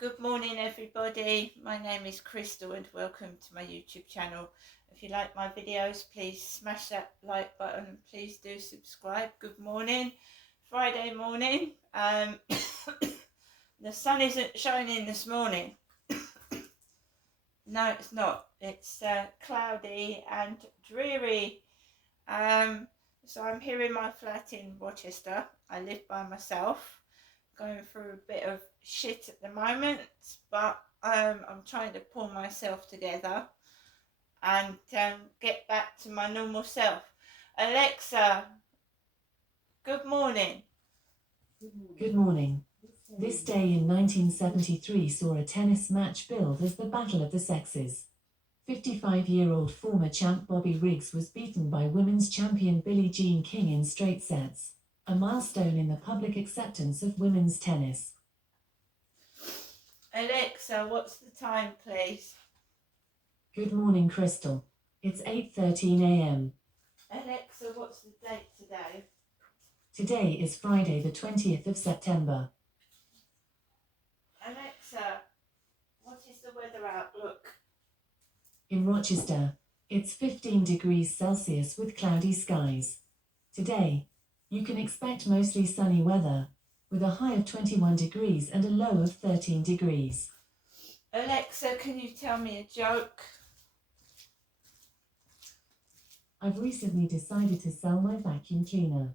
Good morning everybody, my name is Crystal and welcome to my YouTube channel. If you like my videos, please smash that like button, please do subscribe. Good morning, Friday morning. The sun isn't shining this morning. No, it's not. It's cloudy and dreary. So I'm here in my flat in Rochester. I live by myself. Going through a bit of shit at the moment, but I'm trying to pull myself together and get back to my normal self. Alexa, good morning. Good morning. This day in 1973 saw a tennis match billed as the Battle of the Sexes. 55-year-old former champ Bobby Riggs was beaten by women's champion Billie Jean King in straight sets, a milestone in the public acceptance of women's tennis. Alexa, what's the time, please? Good morning, Crystal. It's 8:13 a.m. Alexa, what's the date today? Today is Friday, the 20th of September. Alexa, what is the weather outlook? In Rochester, it's 15 degrees Celsius with cloudy skies. Today, you can expect mostly sunny weather, with a high of 21 degrees and a low of 13 degrees. Alexa, can you tell me a joke? I've recently decided to sell my vacuum cleaner.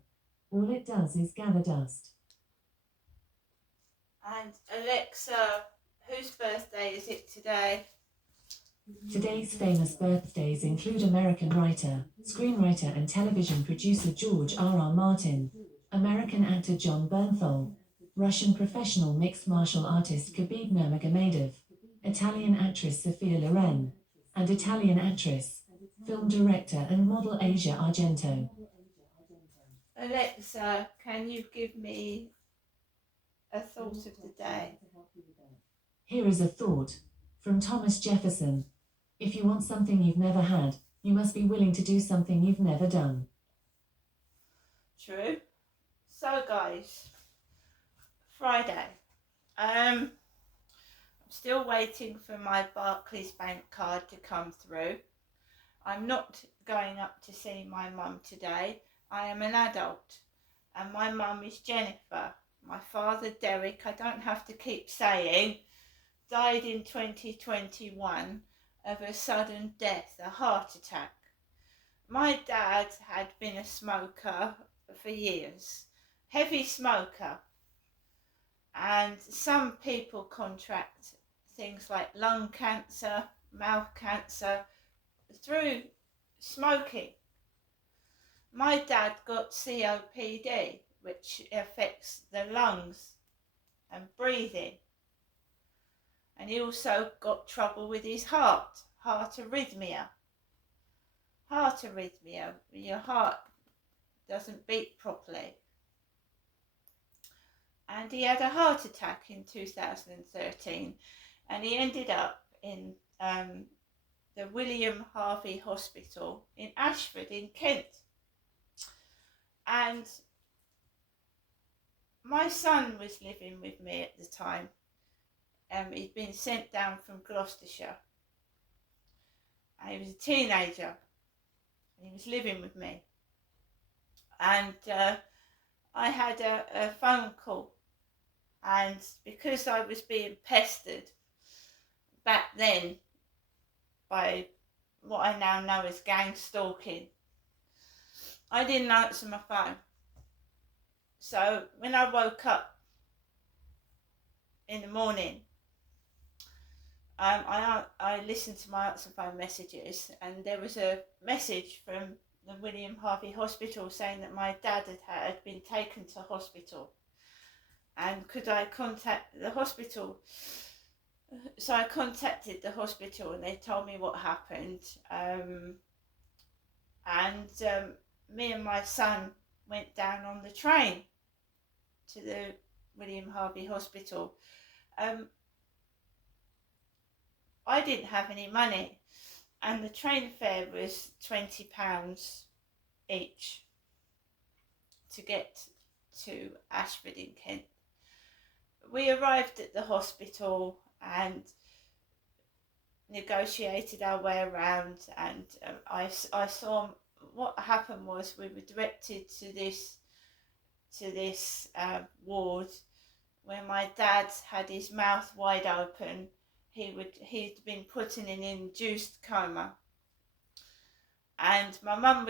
All it does is gather dust. And Alexa, whose birthday is it today? Today's famous birthdays include American writer, screenwriter and television producer George R.R. Martin, American actor Jon Bernthal, Russian professional mixed martial artist Khabib Nurmagomedov, Italian actress Sophia Loren, and Italian actress, film director and model Asia Argento. Alexa, can you give me a thought of the day? Here is a thought from Thomas Jefferson. If you want something you've never had, you must be willing to do something you've never done. True. So guys, Friday. I'm still waiting for my Barclays Bank card to come through. I'm not going up to see my mum today. I am an adult and my mum is Jennifer. My father Derek, I don't have to keep saying, died in 2021 of a sudden death, a heart attack. My dad had been a smoker for years, heavy smoker, and some people contract things like lung cancer, mouth cancer through smoking. My dad got COPD, which affects the lungs and breathing. And he also got trouble with his heart arrhythmia. Heart arrhythmia, your heart doesn't beat properly. And he had a heart attack in 2013 and he ended up in the William Harvey Hospital in Ashford in Kent. And my son was living with me at the time. He'd been sent down from Gloucestershire. And he was a teenager. And he was living with me. And I had a phone call. And because I was being pestered back then by what I now know as gang stalking, I didn't answer my phone. So when I woke up in the morning, I listened to my answer phone messages, and there was a message from the William Harvey Hospital saying that my dad had been taken to hospital, and could I contact the hospital? So I contacted the hospital and they told me what happened, and me and my son went down on the train to the William Harvey Hospital. I didn't have any money and the train fare was £20 each to get to Ashford in Kent. we arrived at the hospital and negotiated our way around, and I saw what happened was we were directed to this ward where my dad had his mouth wide open. He'd been put in an induced coma, and my mum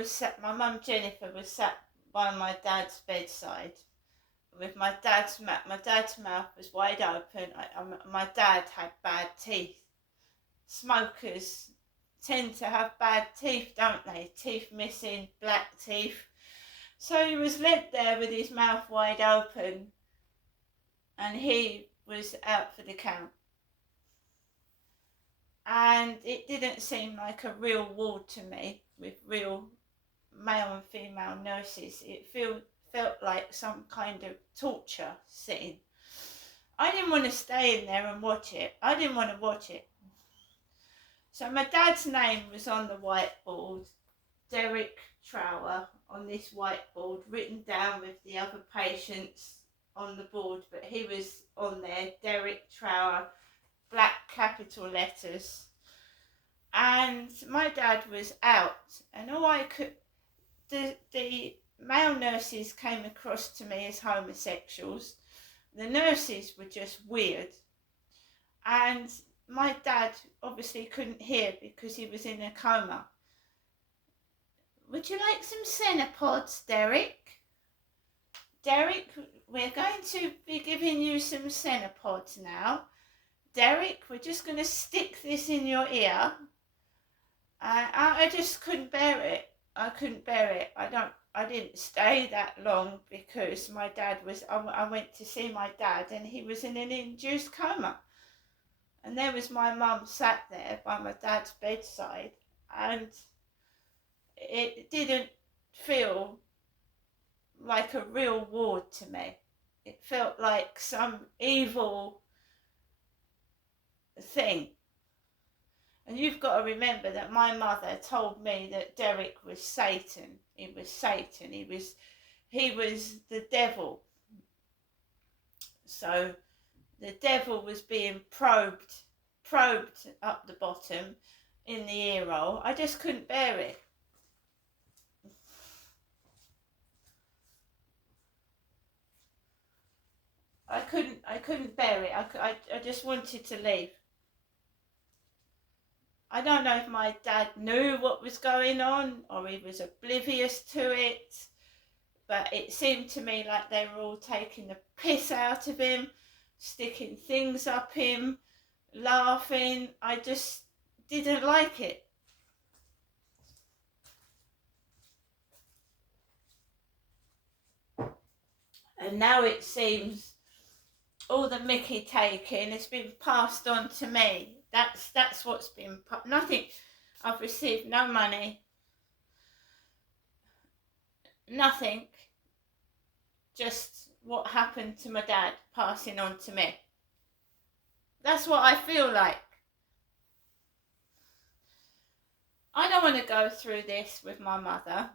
Jennifer was sat by my dad's bedside with my dad's mouth was wide open. My dad had bad teeth. Smokers tend to have bad teeth, don't they? Teeth missing, black teeth. So he was led there with his mouth wide open, and he was out for the count. And it didn't seem like a real ward to me with real male and female nurses. It felt like some kind of torture scene. I didn't want to stay in there and watch it. I didn't want to watch it. So my dad's name was on the whiteboard, Derek Trower, on this whiteboard, written down with the other patients on the board, but he was on there, Derek Trower, black capital letters. And my dad was out, and all I could, the male nurses came across to me as homosexuals. The nurses were just weird. And my dad obviously couldn't hear because he was in a coma. Would you like some Cenepods, Derek? Derek, we're going to be giving you some Cenepods now. Derek, we're just going to stick this in your ear. I just couldn't bear it. I couldn't bear it. I didn't stay that long because my dad was, I went to see my dad and he was in an induced coma. And there was my mum sat there by my dad's bedside, and it didn't feel like a real ward to me. It felt like some evil thing. And you've got to remember that my mother told me that Derek was Satan. He was Satan. He was the devil. So the devil was being probed up the bottom in the ear hole. I just couldn't bear it. I couldn't bear it. I just wanted to leave. I don't know if my dad knew what was going on or he was oblivious to it, but it seemed to me like they were all taking the piss out of him, sticking things up him, laughing. I just didn't like it. And now it seems all the mickey taking has been passed on to me. That's what's been nothing. I've received no money, nothing. Just what happened to my dad passing on to me. That's what I feel like. I don't want to go through this with my mother.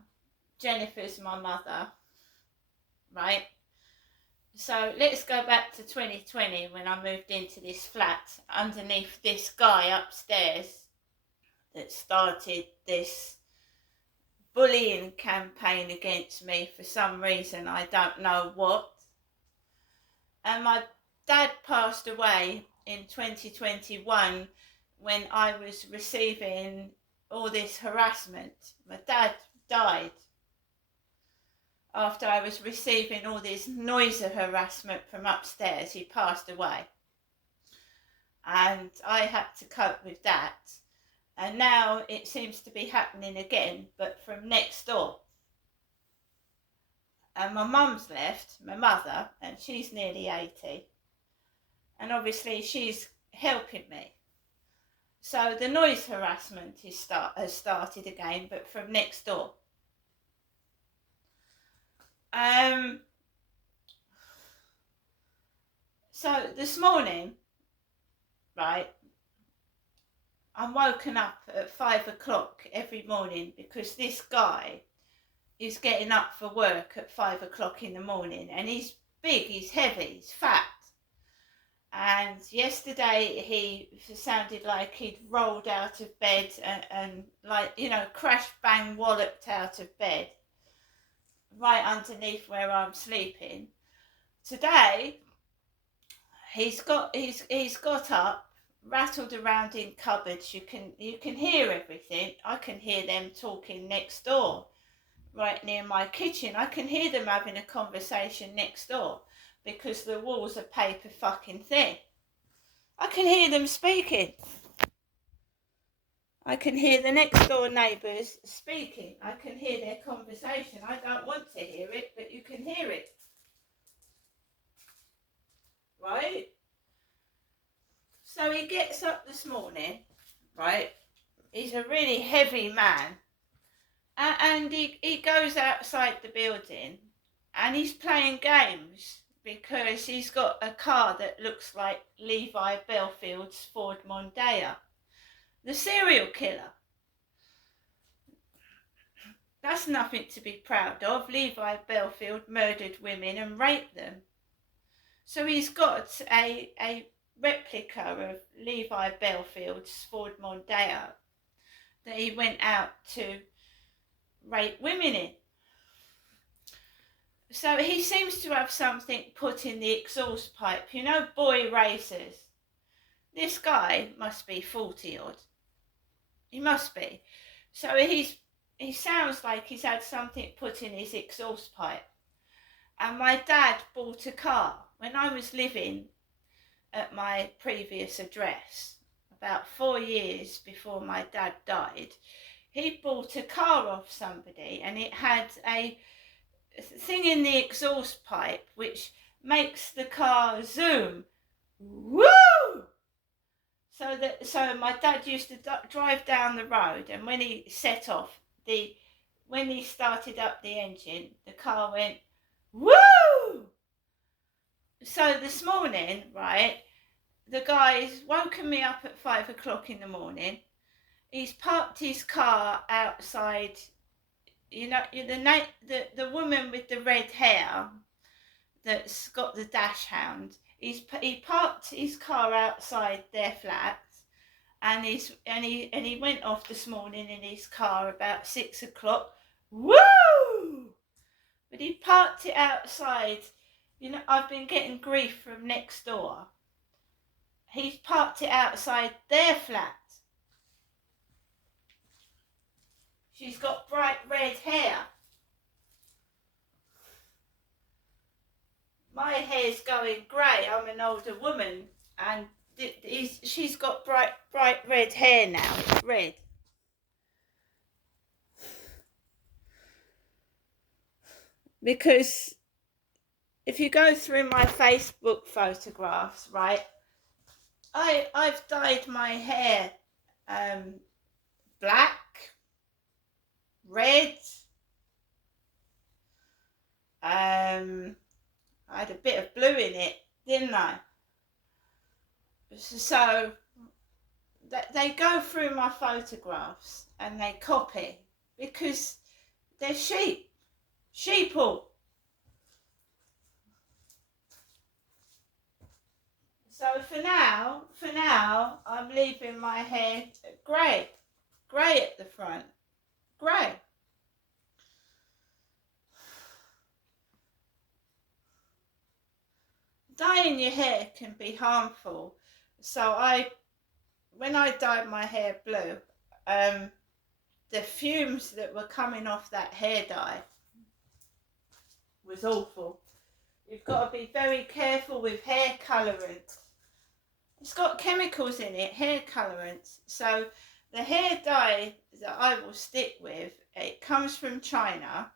Jennifer's my mother, right? So let's go back to 2020 when I moved into this flat underneath this guy upstairs that started this bullying campaign against me for some reason. I don't know what. And my dad passed away in 2021 when I was receiving all this harassment. My dad died after I was receiving all this noise of harassment from upstairs. He passed away. And I had to cope with that. And now it seems to be happening again, but from next door. And my mum's left, my mother, and she's nearly 80. And obviously she's helping me. So the noise harassment has started again, but from next door. So this morning, right, I'm woken up at 5 o'clock every morning because this guy is getting up for work at 5 o'clock in the morning, and he's big, he's heavy, he's fat. And yesterday he sounded like he'd rolled out of bed and like, you know, crash bang walloped out of bed right underneath where I'm sleeping. Today he's got up, rattled around in cupboards. You can hear everything. I can hear them talking next door, right near my kitchen. I can hear them having a conversation next door because the walls are paper fucking thin. I can hear them speaking. I can hear the next door neighbours speaking. I can hear their conversation. I don't want to hear it, but you can hear it. Right? So he gets up this morning, right? He's a really heavy man. And he goes outside the building and he's playing games because he's got a car that looks like Levi Belfield's Ford Mondeo. The serial killer. That's nothing to be proud of. Levi Belfield murdered women and raped them. So he's got a replica of Levi Belfield's Ford Mondeo that he went out to rape women in. So he seems to have something put in the exhaust pipe. You know, boy racers. This guy must be 40 odd. He must be. So he sounds like he's had something put in his exhaust pipe. And my dad bought a car when I was living at my previous address, about 4 years before my dad died. He bought a car off somebody and it had a thing in the exhaust pipe which makes the car zoom. Woo! So my dad used to drive down the road, and when he set off, when he started up the engine, the car went woo! So this morning, right, the guy's woken me up at 5 o'clock in the morning. He's parked his car outside. You know, the woman with the red hair that's got the dash hound. He parked his car outside their flat, and he went off this morning in his car about 6 o'clock. Woo! But he parked it outside. You know, I've been getting grief from next door. He's parked it outside their flat. She's got bright red hair. My hair's going grey. I'm an older woman, and she's got bright red hair now. It's red. Because if you go through my Facebook photographs, right, I've dyed my hair black, red. I had a bit of blue in it, didn't I? So they go through my photographs and they copy because they're sheeple. So for now, I'm leaving my hair grey at the front, grey. Dyeing your hair can be harmful. So when I dyed my hair blue, the fumes that were coming off that hair dye was awful. You've got to be very careful with hair colorants. It's got chemicals in it, hair colorants. So the hair dye that I will stick with, it comes from China,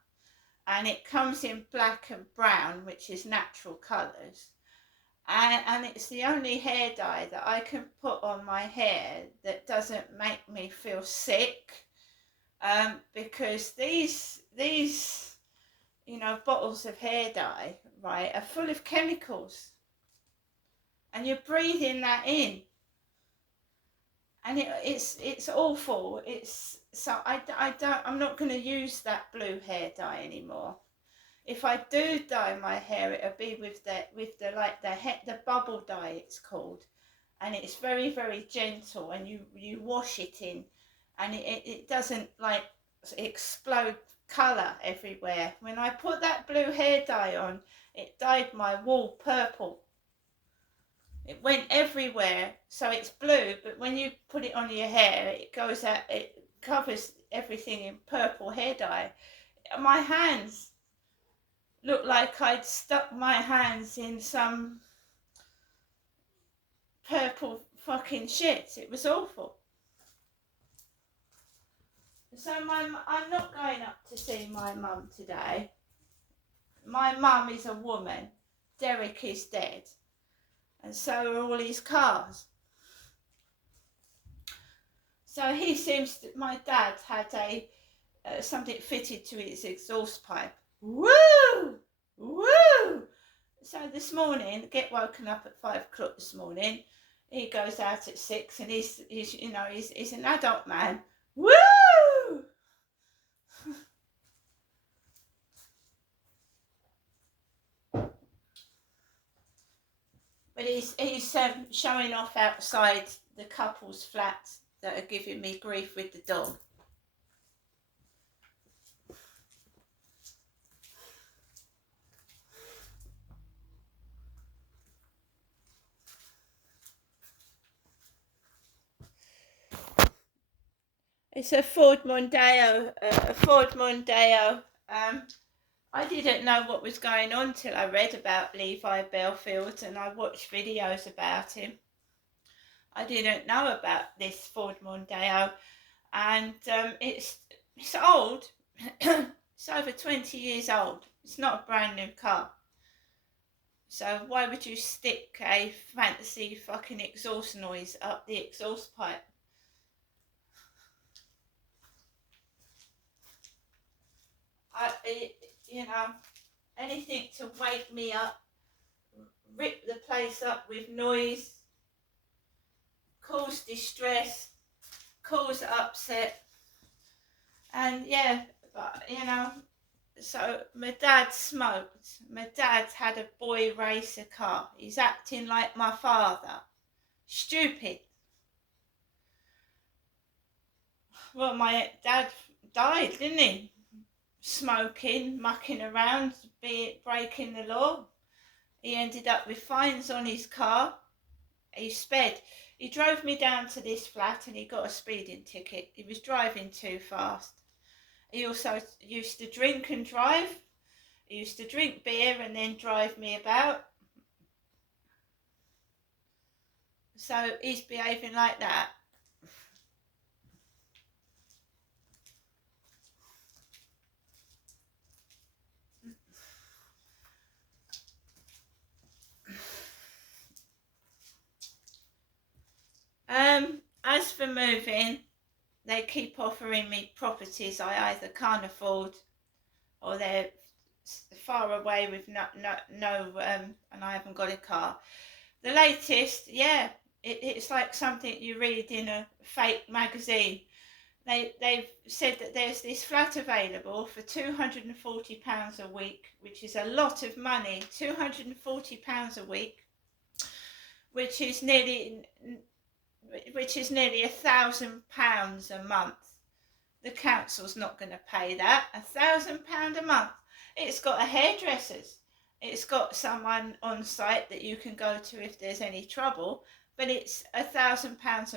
and it comes in black and brown, which is natural colours. And it's the only hair dye that I can put on my hair that doesn't make me feel sick, because these you know, bottles of hair dye, right, are full of chemicals, and you're breathing that in, and it's awful. I'm not going to use that blue hair dye anymore. if I do dye my hair, it'll be with the bubble dye, it's called, and it's very, very gentle, and you wash it in, and it doesn't like explode colour everywhere. When I put that blue hair dye on, it dyed my wool purple. It went everywhere, so it's blue, but when you put it on your hair, it goes out, it covers everything in purple hair dye. My hands looked like I'd stuck my hands in some purple fucking shit. It was awful. So I'm not going up to see my mum today. My mum is a woman. Derek is dead. And so are all his cars. So he seems to, my dad had something fitted to his exhaust pipe. Woo! Woo! So this morning, get woken up at 5 o'clock this morning. He goes out at 6 and he's an adult man. Woo! But he's showing off outside the couple's flat that are giving me grief with the dog. It's a Ford Mondeo. I didn't know what was going on till I read about Levi Belfield and I watched videos about him. I didn't know about this Ford Mondeo, and it's old. It's over 20 years old. It's not a brand new car. So why would you stick a fancy fucking exhaust noise up the exhaust pipe? Anything to wake me up, rip the place up with noise, cause distress, cause upset, and so my dad smoked. My dad had a boy racer car. He's acting like my father. Stupid. Well, my dad died, didn't he? Smoking, mucking around, breaking the law. He ended up with fines on his car. He sped. He drove me down to this flat and he got a speeding ticket. He was driving too fast. He also used to drink and drive. He used to drink beer and then drive me about. So he's behaving like that. As for moving, they keep offering me properties I either can't afford or they're far away with no and I haven't got a car. The latest, it's like something you read in a fake magazine. They've said that there's this flat available for £240 a week, which is a lot of money. £240 a week, which is nearly £1,000 a month. The council's not going to pay that. £1,000 a month. It's got a hairdresser's. It's got someone on site that you can go to if there's any trouble, but it's £1,000 a